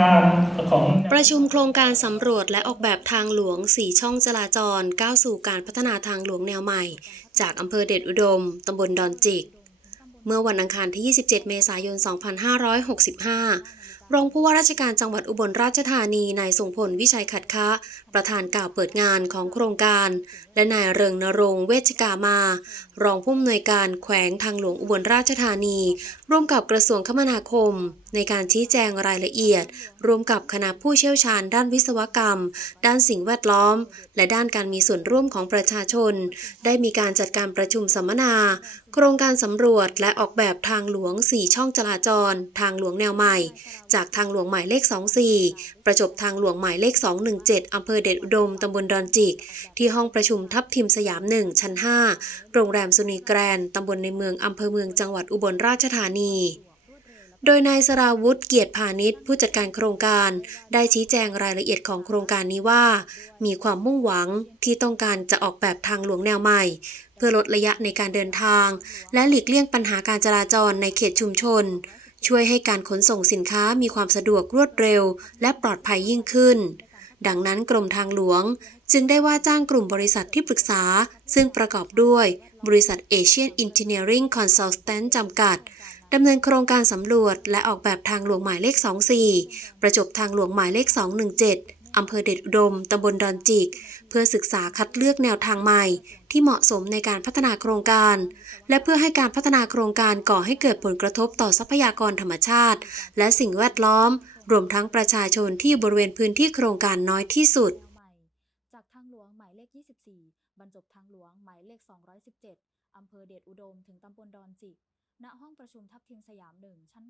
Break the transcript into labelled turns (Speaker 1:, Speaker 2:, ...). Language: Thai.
Speaker 1: งานของ
Speaker 2: ประชุมโครงการสำรวจและออกแบบทางหลวงสี่ช่องจราจรก้าวสู่การพัฒนาทางหลวงแนวใหม่ จากอำเภอเดชอุดม ตำบลดอนจิก เมื่อวันอังคารที่ 27 เมษายน 2565 รองผู้ว่าราชการจังหวัดอุบลราชธานีนายทรงพลวิชัยขัดคะ ประธานกล่าวเปิดงานของโครงการ และนายเริงนรงเวชกามา รองผู้อำนวยการแขวงทางหลวงอุบลราชธานี ร่วมกับกระทรวงคมนาคม ในการชี้แจงรายละเอียดร่วมกับคณะผู้เชี่ยวชาญด้านวิศวกรรม ด้านสิ่งแวดล้อม และด้านการมีส่วนร่วมของประชาชน ได้มีการจัดการประชุมสัมมนา โครงการสำรวจและออกแบบทางหลวง 4 ช่องจราจร ทางหลวงแนวใหม่จากทางหลวงหมายเลข 24 ประจบทางหลวงหมายเลข 217 อำเภอเดชอุดม ตำบลดอนจิก ที่ห้องประชุมทับทิมสยาม 1 ชั้น 5 โรงแรมสุนีแกรนด์ตำบลในเมือง อำเภอเมืองจังหวัดอุบลราชธานีโดยนายสราวุธเกียรติพาณิชย์ผู้จัดการโครงการ ได้ชี้แจงรายละเอียดของโครงการนี้ว่า มีความมุ่งหวังที่ต้องการจะออกแบบทางหลวงแนวใหม่ เพื่อลดระยะในการเดินทาง และหลีกเลี่ยงปัญหาการจราจรในเขตชุมชน ช่วยให้การขนส่งสินค้ามีความสะดวกรวดเร็ว และปลอดภัยยิ่งขึ้น ดังนั้นกรมทางหลวง จึงได้ว่าจ้างกลุ่มบริษัทที่ปรึกษา ซึ่งประกอบด้วย บริษัทเอเชียนอินเจ
Speaker 3: เนียริงคอนซัลแตนจำ
Speaker 2: กัดดำเนินโครงการสำรวจและออกแบบทางหลวงหมายเลข 24 ประจบทางหลวงหมายเลข 217 อำเภอเดชอุดม ตำบลดอนจิก เพื่อศึกษาคัดเลือกแนวทางใหม่ ที่เหมาะสมในการพัฒนาโครงการ และเพื่อให้การพัฒนาโครงการก่อให้เกิดผลกระทบต่อทรัพยากรธรรมชาติ และสิ่งแวดล้อม รวมทั้งประชาชนที่อยู่บริเวณพื้นที่โครงการน้อยที่สุด
Speaker 3: จากทางหลวงหมายเลข 24 บรรจบทางหลวงหมายเลข 217อำเภอเดชอุดม ถึงตำบลดอนจิก ณ ห้องประชุมทับทิมสยาม1ชั้น